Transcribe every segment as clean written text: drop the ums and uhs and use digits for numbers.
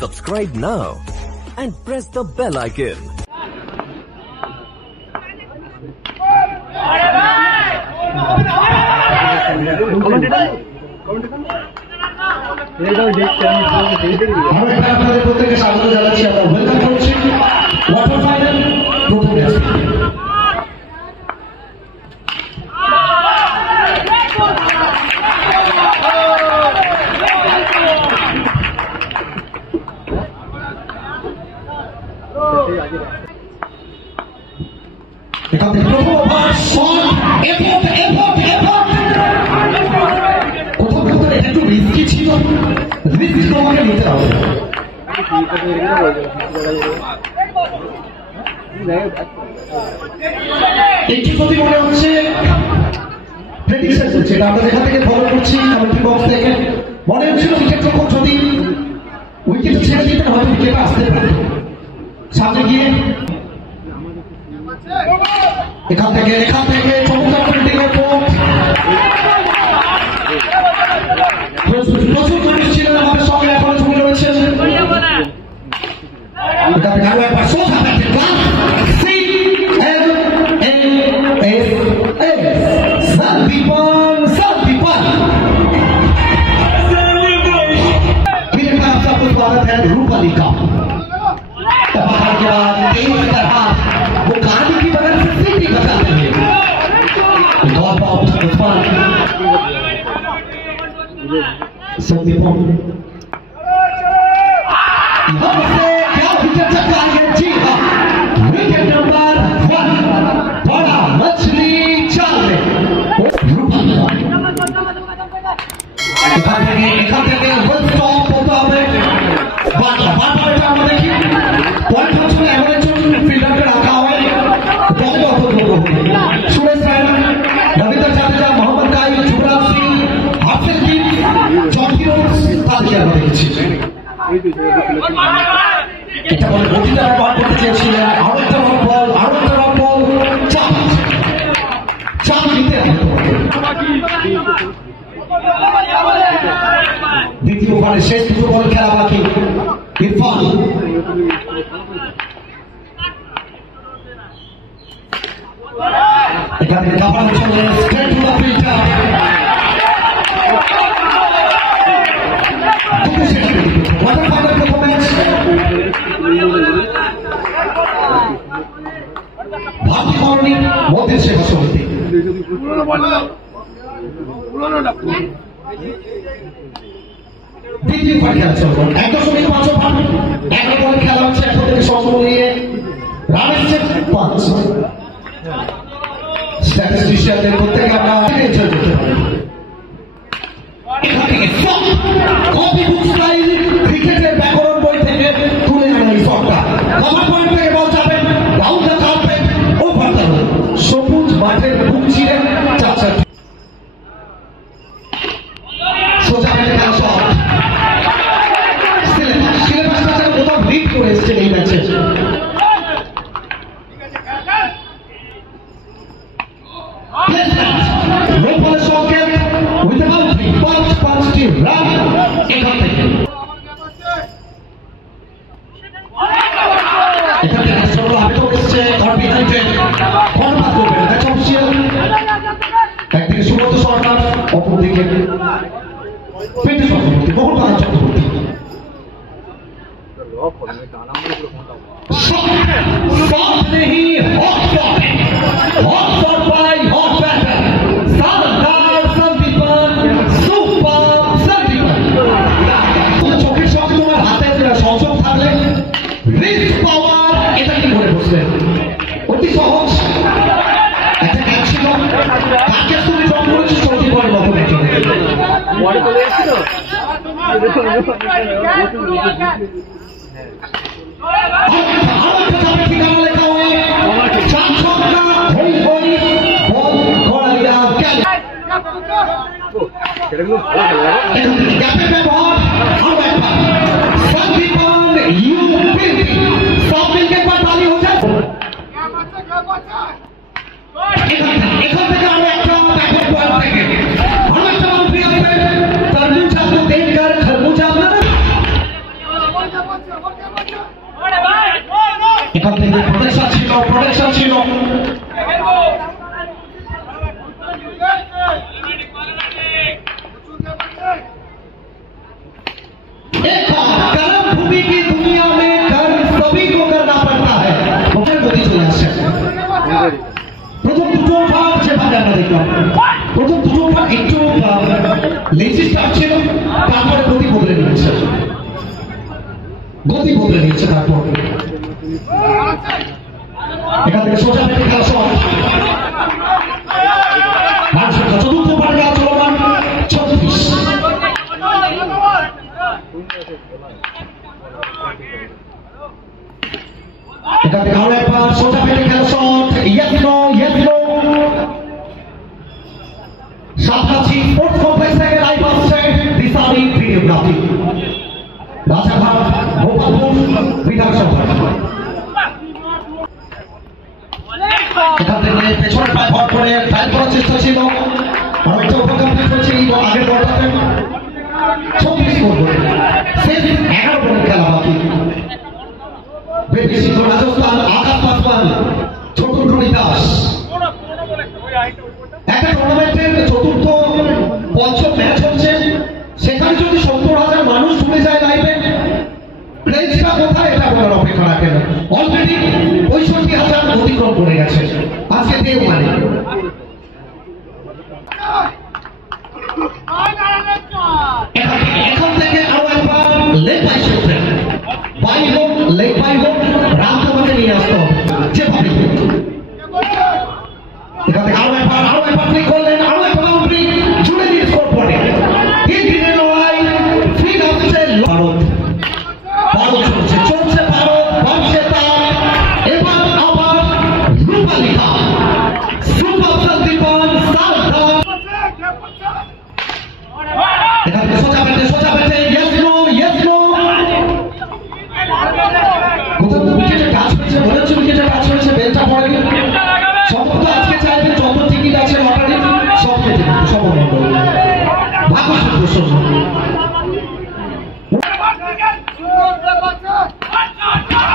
Subscribe now and press the bell icon. একটু যদি মনে হচ্ছে প্রেডিকশন হচ্ছে, আমরা যেখান থেকে ফলো করছি কমেন্ট্রি বক্স থেকে মনে হচ্ছিল উইকেট যখন যদি উইকেট ছেড়ে দিতেন হয়তো উইকেট আসতে পারে সামনে গিয়ে এখান থেকে চমৎকার ফিল্ডিং এর প্রচুর মানুষ ছিলেন আমাদের সঙ্গে, এখনো ছবি রয়েছেন। এখান থেকে আরো একবার সোজা रूपाली का वो कहानी की बगल से सीधी बताते हैं संदीप क्या विकेट चक्का है जी हाँ, विकेट नंबर 1 बड़ा मछली चाल में रूपाली एखान থেকে ফুল স্টপ হতে হবে। বারবার আমরা দেখি পয়েন্ট হচ্ছে এমন একজন ফিল্ডারকে রাখা হয় তবে অপদ্রব সুরেশ রায়না, রবীন্দ্র জাদেজা, মোহাম্মদ কাইল, যুবরাজ সিং, হাফিজ কিং, জন ফিরোজ তাদেরকে আমরা দেখেছি। এটা বলে গতিটা ব্যবহার করতে চেয়েছিলেন, আরো একটা রং বল চাপ দিতে দ্বিতীয় ওভারে শেষ দুটো বল খেলা বাকি। ইরফান এখানে কাভার চলে straight to the fielder, water final performance ভাবি করনি মধ্যে শেষ হতে দ্বিতীয় ওভার খেলা চলবে 1.5 ওভার, 11 বল খেলা হচ্ছে, এখন থেকে সংগ্রহ নিয়ে রান এসছে 5। স্ট্যাটিস্টিশিয়ানদের প্রত্যেকে আমরা এনজয় করতে পারি। এখান থেকে কপি বুক স্টাইল ক্রিকেটের ব্যাকরণ বই থেকে তুলে আনা এই শটটা কভার পয়েন্ট থেকে বল যাবে round the carpet over the সবুজ মাঠের বুক চিরে চাচা সোজা খেলা শট। সিলেবাসটা যেন কোথাও লিড করে এসছে এই ম্যাচে। নো বলের সংকেত উইথ বাউন্ডারি 5টি রান এখান থেকে। এখান থেকে সরল আবেদন এসছে আরবি হাইটেড কর্নার করবেন ম্যাচ অফিসিয়াল। একদিকে সুব্রত সরকার, অপরদিকে পেটে চক্রবর্তী, মোহনবাগান চক্রবর্তী। शॉट नहीं hot shot by hot batter शानदार संदीपन, सुपर संदीपन। চোখের সঙ্গে তোমার হাতে সংযোগ থাকলে রিস্ক পাওয়ার এটা কি করে বসলেন, অতি সহজ একটা ক্যাচ ছিল, কাকে তুমি জব করেছো চলতি বল মতো দেখে বল চলে এসেছিল। গ্যাপের ব্যবহার আরো একবার সন্দীপন ইউ বিউটি সব মিলকে একবার তালি হয়ে যায় এখান থেকে আরো একটা ব্যাকের পয়েন্ট থেকে আরো একটা বাউন্ডারি আসবে तरबूजा को देखकर खरबूजा এখান থেকে প্রোটেকশন ছিল कर्म भूमि की दुनिया में कर्म सभी को करना पड़ता है गति चले আসছে প্রথম দুটো ভাগ যেভাবে আমরা দেখলাম প্রথম দুটো ভাগ একটু লেজি স্টার্ট ছিল তারপরে গতি বদলে নিয়েছে তারপর এখান থেকে সোজা পেটে খেলা শট চতুর্থ ওভার খেলা চলমান 36 এখান থেকে আরো একবার সোজা পেটে খেলা shot yes no Satgachhi sports complex থেকে লাইভ আসছে দিশারি ভিডিওগ্রাফি রাজাঘাট গোপালপুর বিধানসভা এখান থেকে পেছনের পায়ে ভর করে ফাইল করার চেষ্টা ছিল অনেকটা উপকম্পিত হয়েছে এই আগের বলটাতে 36 স্কোর করে শেষ 11 বলের খেলা বাকি বেশি রাজস্থান আকাশ পাসওয়ান ছোট রুনি দাস একটা টুর্নামেন্টের চতুর্থ পঞ্চম ম্যাচ হচ্ছে সেখানে যদি 70,000 মানুষ ঢুকে যায় লাইভে প্লেসটা কোথায় এটা বলার অপেক্ষা রাখে না অলরেডি 65,000 অতিক্রম করে গেছে আজকে দেব মানে এখন থেকে আরো একবার লেগ বাই শিখতে লেগ বাই হোক রাম তোমাকে নিয়ে আসতে হবে যেভাবে এখান থেকে আরো একবার ক্লিক করলেন আরো একটা বাউন্ডারি জুড়ে দিয়ে স্কোর পড়ে তিন দিনের লড়াই ফিল হচ্ছে ভারত চলছে ভারত বংশে তার এবার আবার রূপালিকা সুপার সন্দীপন সাবধান এখান থেকে সোজা পেটে ইয়েস নো কোথাও উইকেটে টাচ হয়েছে মনে হচ্ছে উইকেটে টাচ হয়েছে বেলটা পড়েনি সম্ভবত আজকে চাইবেন যত টিকিট আছে লটারি সব কেটে সব ভাগ্য প্রশ্ন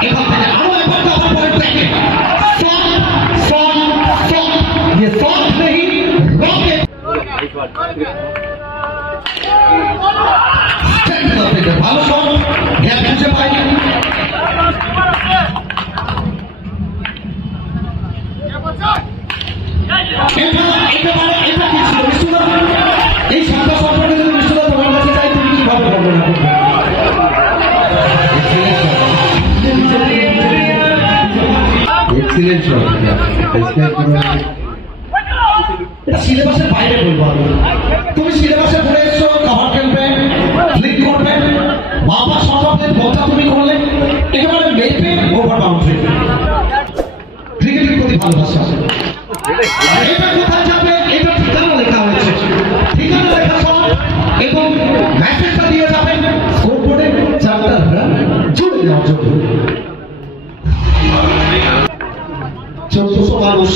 এখান থেকে আরো একবার দফা পয়েন্ট থেকে ये शॉट नहीं रॉकेट ভালো শট গ্যাপ খুঁজে পাইনি এটা কি ছিল বিষ্ণুদা এই সংখ্যা সম্পর্কে যদি বিষ্ণুদা তোমার কাছে চাই তুমি কিভাবে বর্ণনা করবে এক্সিলেন্ট শট এটা সিলেবাসের বাইরে বলবো আমি তুমি সিলেবাসে পড়ে এসছো কভার খেলবে ফ্লিক করবে বাবা সম্ভবের কথা তুমি করলে একেবারে মেপে ওভার বাউন্ডারি ক্রিকেটের প্রতি ভালোবাসা এটা কোথায় যাবে এটা ঠিকানা লেখা হয়েছে ঠিকানা লেখা শট এবং মেসেজটা দিয়ে যাবেন স্কোর বোর্ডে 4টা রান জুড়ে যাওয়ার জন্য 1400 মানুষ